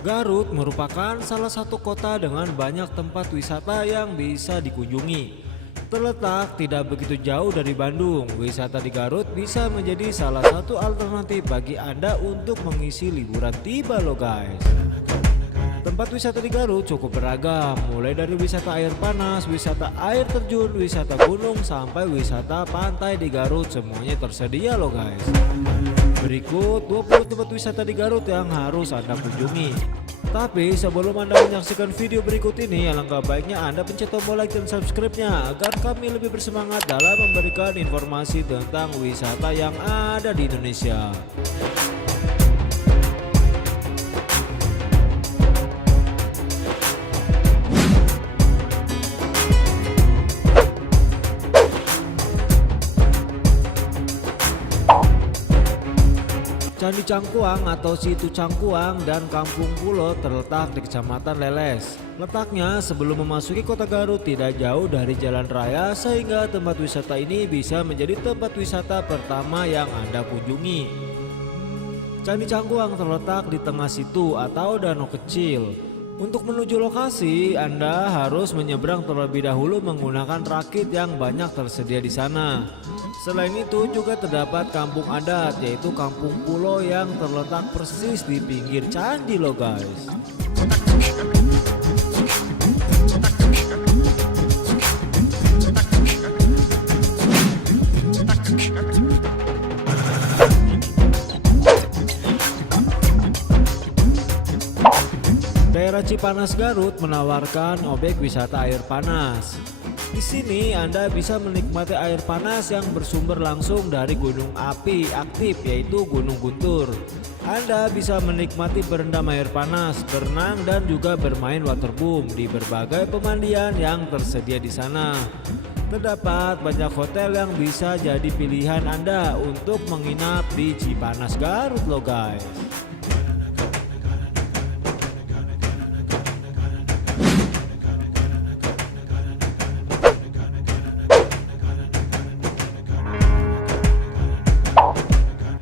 Garut merupakan salah satu kota dengan banyak tempat wisata yang bisa dikunjungi. Terletak tidak begitu jauh dari Bandung, wisata di Garut bisa menjadi salah satu alternatif bagi Anda untuk mengisi liburan tiba loh guys. Tempat wisata di Garut cukup beragam, mulai dari wisata air panas, wisata air terjun, wisata gunung, sampai wisata pantai di Garut, semuanya tersedia loh guys. Berikut 20 tempat wisata di Garut yang harus Anda kunjungi. Tapi sebelum Anda menyaksikan video berikut ini, alangkah baiknya Anda pencet tombol like dan subscribe-nya agar kami lebih bersemangat dalam memberikan informasi tentang wisata yang ada di Indonesia. Candi Cangkuang atau Situ Cangkuang dan Kampung Pulo terletak di Kecamatan Leles. Letaknya sebelum memasuki kota Garut tidak jauh dari jalan raya, sehingga tempat wisata ini bisa menjadi tempat wisata pertama yang Anda kunjungi. Candi Cangkuang terletak di tengah situ atau danau kecil. Untuk menuju lokasi, Anda harus menyeberang terlebih dahulu menggunakan rakit yang banyak tersedia di sana. Selain itu juga terdapat kampung adat, yaitu Kampung Pulo yang terletak persis di pinggir candi loh guys. Daerah Cipanas Garut menawarkan objek wisata air panas. Di sini Anda bisa menikmati air panas yang bersumber langsung dari gunung api aktif, yaitu Gunung Guntur. Anda bisa menikmati berendam air panas, berenang, dan juga bermain waterboom di berbagai pemandian yang tersedia di sana. Terdapat banyak hotel yang bisa jadi pilihan Anda untuk menginap di Cipanas Garut loh guys.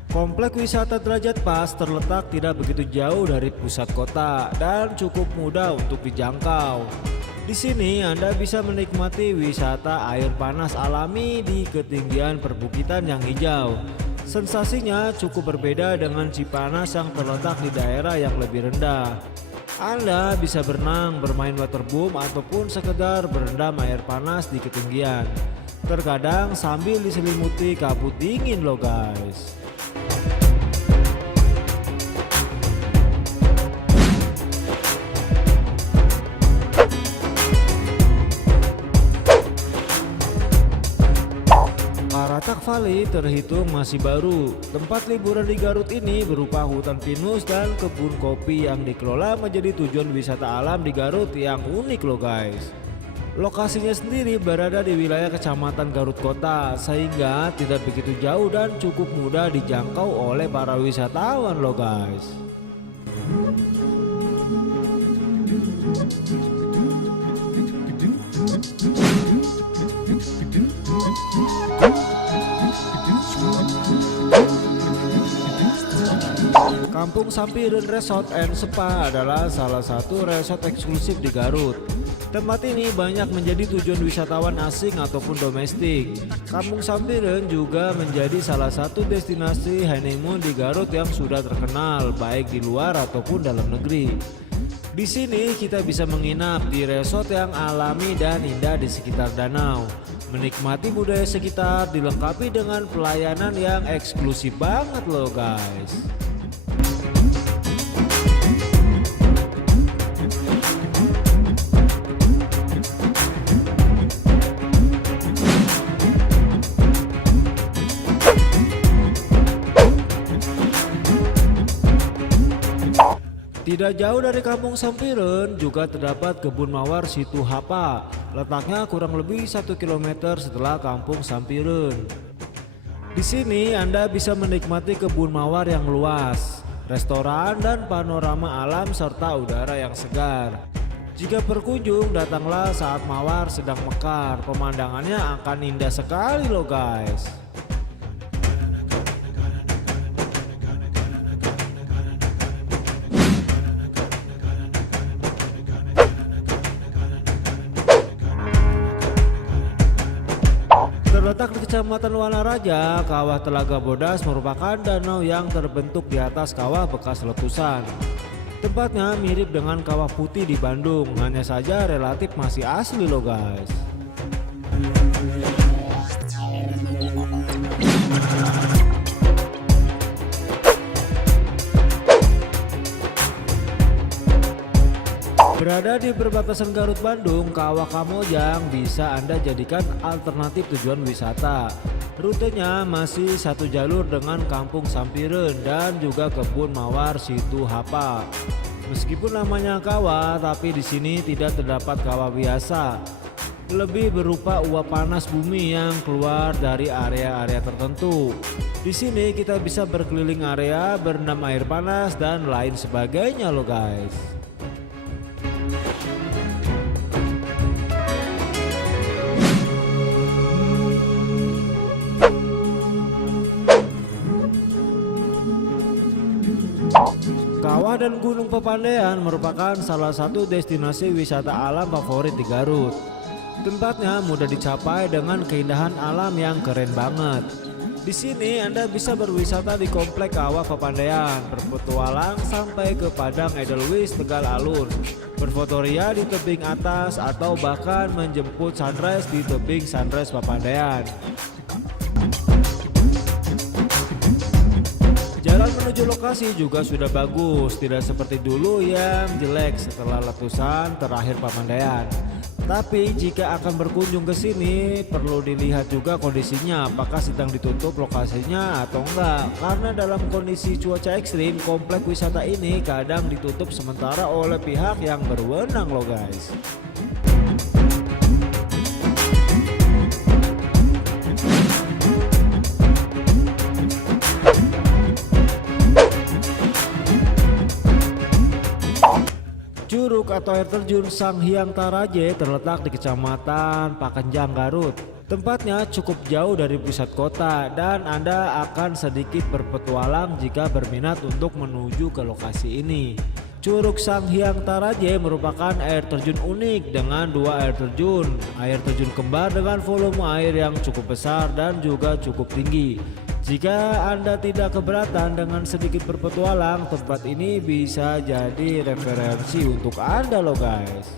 Komplek wisata Derajat Pas terletak tidak begitu jauh dari pusat kota dan cukup mudah untuk dijangkau. Di sini Anda bisa menikmati wisata air panas alami di ketinggian perbukitan yang hijau. Sensasinya cukup berbeda dengan Cipanas yang terletak di daerah yang lebih rendah. Anda bisa berenang, bermain waterboom, ataupun sekedar berendam air panas di ketinggian. Terkadang sambil diselimuti kabut dingin loh guys. Paratak Valley terhitung masih baru. Tempat liburan di Garut ini berupa hutan pinus dan kebun kopi yang dikelola menjadi tujuan wisata alam di Garut yang unik loh guys. Lokasinya sendiri berada di wilayah Kecamatan Garut Kota, sehingga tidak begitu jauh dan cukup mudah dijangkau oleh para wisatawan loh guys. Kampung Sampireun Resort and Spa adalah salah satu resort eksklusif di Garut. Tempat ini banyak menjadi tujuan wisatawan asing ataupun domestik. Kampung Sampireun juga menjadi salah satu destinasi honeymoon di Garut yang sudah terkenal baik di luar ataupun dalam negeri. Di sini kita bisa menginap di resort yang alami dan indah di sekitar danau. Menikmati budaya sekitar dilengkapi dengan pelayanan yang eksklusif banget loh guys. Tidak jauh dari Kampung Sampireun juga terdapat kebun mawar Situ Hapa. Letaknya kurang lebih 1 km setelah Kampung Sampireun. Di sini Anda bisa menikmati kebun mawar yang luas, restoran dan panorama alam serta udara yang segar. Jika berkunjung, datanglah saat mawar sedang mekar. Pemandangannya akan indah sekali loh guys. Terletak di Kecamatan Wanaraja, Kawah Telaga Bodas merupakan danau yang terbentuk di atas kawah bekas letusan. Tempatnya mirip dengan Kawah Putih di Bandung, hanya saja relatif masih asli loh guys. Berada di perbatasan Garut Bandung, Kawah Kamojang bisa Anda jadikan alternatif tujuan wisata. Rutenya masih satu jalur dengan Kampung Sampireun dan juga Kebun Mawar Situ Hapa. Meskipun namanya kawah, tapi di sini tidak terdapat kawah biasa. Lebih berupa uap panas bumi yang keluar dari area-area tertentu. Di sini kita bisa berkeliling area, berendam air panas dan lain sebagainya loh guys. Kawah dan Gunung Pepandayan merupakan salah satu destinasi wisata alam favorit di Garut. Tempatnya mudah dicapai dengan keindahan alam yang keren banget. Di sini Anda bisa berwisata di Komplek Kawah Pepandayan, berpetualang sampai ke Padang Edelweiss Tegal Alun, berfotoria di tebing atas atau bahkan menjemput sunrise di tebing Sunrise Pepandayan. Jalan menuju lokasi juga sudah bagus, tidak seperti dulu yang jelek setelah letusan terakhir Pemandayan. Tapi jika akan berkunjung ke sini perlu dilihat juga kondisinya, apakah sedang ditutup lokasinya atau enggak. Karena dalam kondisi cuaca ekstrim, komplek wisata ini kadang ditutup sementara oleh pihak yang berwenang loh guys. Curug atau air terjun Sanghyang Taraje terletak di Kecamatan Pakenjang, Garut. Tempatnya cukup jauh dari pusat kota dan Anda akan sedikit berpetualang jika berminat untuk menuju ke lokasi ini. Curug Sanghyang Taraje merupakan air terjun unik dengan dua air terjun kembar dengan volume air yang cukup besar dan juga cukup tinggi. Jika Anda tidak keberatan dengan sedikit berpetualang, tempat ini bisa jadi referensi untuk Anda loh guys.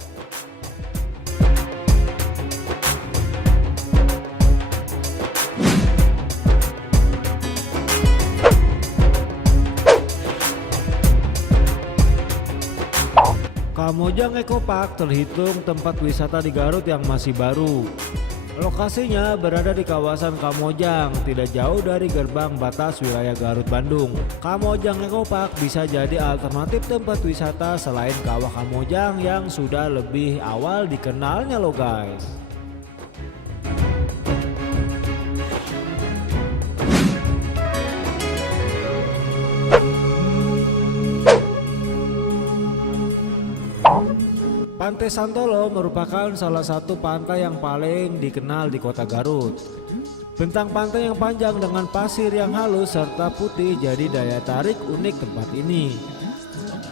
Kamojang Eco Park terhitung tempat wisata di Garut yang masih baru. Lokasinya berada di kawasan Kamojang, tidak jauh dari gerbang batas wilayah Garut Bandung. Kamojang Eco Park bisa jadi alternatif tempat wisata selain Kawah Kamojang yang sudah lebih awal dikenalnya loh guys. Pantai Santolo merupakan salah satu pantai yang paling dikenal di kota Garut. Bentang pantai yang panjang dengan pasir yang halus serta putih jadi daya tarik unik tempat ini.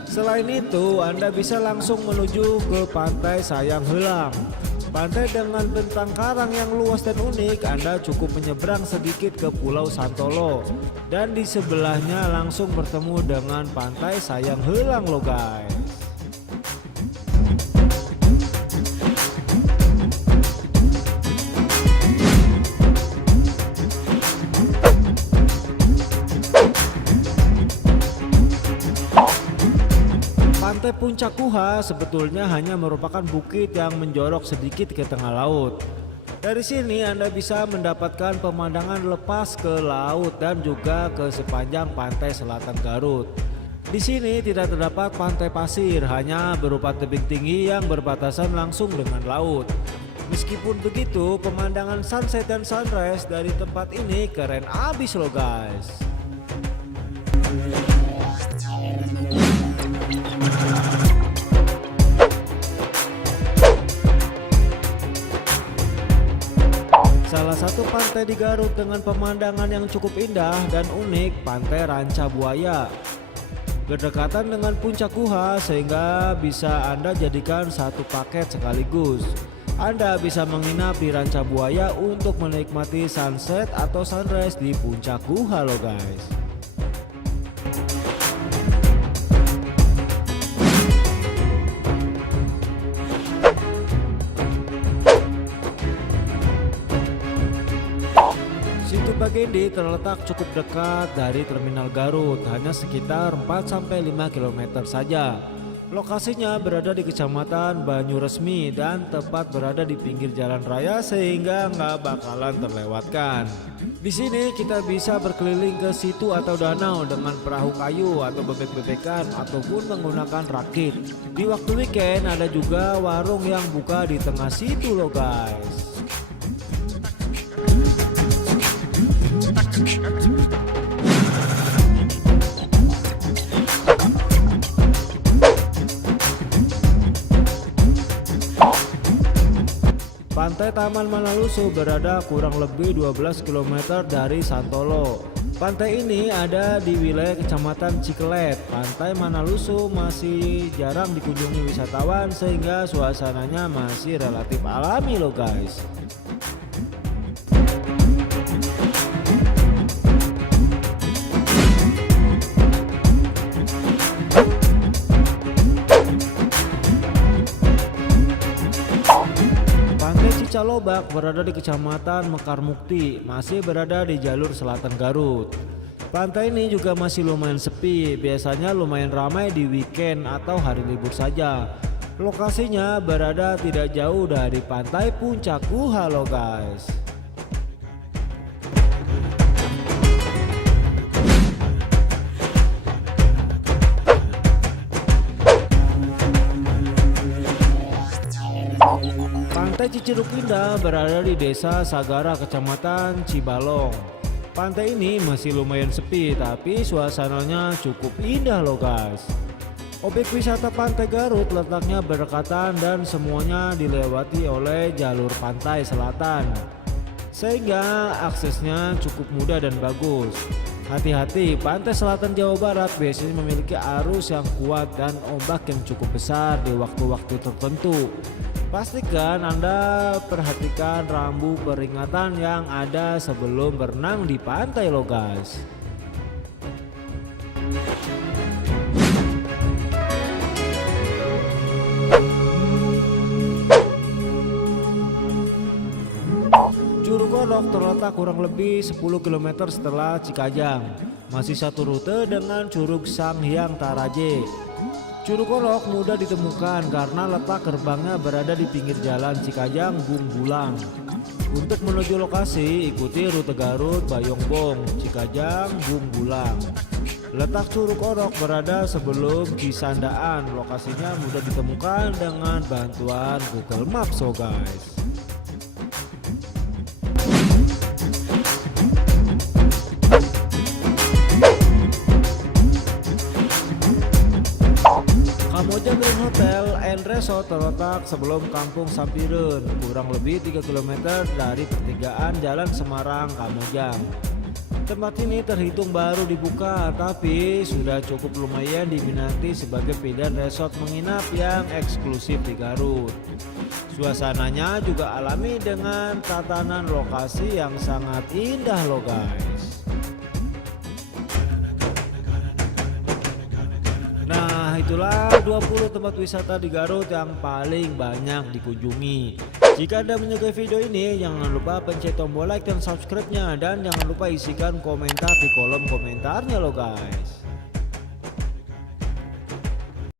Selain itu, Anda bisa langsung menuju ke Pantai Sayang Heulang. Pantai dengan bentang karang yang luas dan unik, Anda cukup menyeberang sedikit ke Pulau Santolo. Dan di sebelahnya langsung bertemu dengan Pantai Sayang Heulang loh guys. Pantai Puncak Kuha sebetulnya hanya merupakan bukit yang menjorok sedikit ke tengah laut. Dari sini Anda bisa mendapatkan pemandangan lepas ke laut dan juga ke sepanjang pantai selatan Garut. Di sini tidak terdapat pantai pasir, hanya berupa tebing tinggi yang berbatasan langsung dengan laut. Meskipun begitu, pemandangan sunset dan sunrise dari tempat ini keren abis loh guys. Salah satu pantai di Garut dengan pemandangan yang cukup indah dan unik, Pantai Ranca Buaya. Berdekatan dengan Puncak Kuha sehingga bisa Anda jadikan satu paket sekaligus. Anda bisa menginap di Ranca Buaya untuk menikmati sunset atau sunrise di puncak Guha loh guys. Situ Bagendé terletak cukup dekat dari Terminal Garut, hanya sekitar 4-5 km saja. Lokasinya berada di Kecamatan Banyuresmi dan tepat berada di pinggir jalan raya sehingga nggak bakalan terlewatkan. Di sini kita bisa berkeliling ke situ atau danau dengan perahu kayu atau bebek-bebekan ataupun menggunakan rakit. Di waktu weekend ada juga warung yang buka di tengah situ loh guys. Pantai Taman Manalusu berada kurang lebih 12 km dari Santolo. Pantai ini ada di wilayah Kecamatan Cikelet. Pantai Manalusu masih jarang dikunjungi wisatawan sehingga suasananya masih relatif alami loh guys. Cicalobak berada di Kecamatan Mekarmukti, masih berada di jalur selatan Garut. Pantai ini juga masih lumayan sepi, biasanya lumayan ramai di weekend atau hari libur saja. Lokasinya berada tidak jauh dari pantai Puncak Guha loh guys. Pantai Cicidug Indah berada di Desa Sagara, Kecamatan Cibalong. Pantai ini masih lumayan sepi tapi suasananya cukup indah loh guys. Objek wisata Pantai Garut letaknya berdekatan dan semuanya dilewati oleh jalur pantai selatan, sehingga aksesnya cukup mudah dan bagus. Hati-hati, pantai selatan Jawa Barat biasanya memiliki arus yang kuat dan ombak yang cukup besar di waktu-waktu tertentu. Pastikan Anda perhatikan rambu peringatan yang ada sebelum berenang di pantai loh guys. Curug Orok terletak kurang lebih 10 km setelah Cikajang. Masih satu rute dengan Curug Sanghyang Taraje. Curug Orok mudah ditemukan karena letak gerbangnya berada di pinggir jalan Cikajang Bung Bulang. Untuk menuju lokasi, ikuti rute Garut Bayongbong, Cikajang Bung Bulang. Letak Curug Orok berada sebelum Cisandaan. Lokasinya mudah ditemukan dengan bantuan Google Maps so guys. Kamojang Green Hotel and Resort terletak sebelum Kampung Sampireun, kurang lebih 3 km dari pertigaan Jalan Semarang Kamojang. Tempat ini terhitung baru dibuka tapi sudah cukup lumayan diminati sebagai pilihan resort menginap yang eksklusif di Garut. Suasananya juga alami dengan tatanan lokasi yang sangat indah loh guys. Nah, itulah 20 tempat wisata di Garut yang paling banyak dikunjungi. Jika Anda menyukai video ini, jangan lupa pencet tombol like dan subscribe-nya, dan jangan lupa isikan komentar di kolom komentarnya loh guys.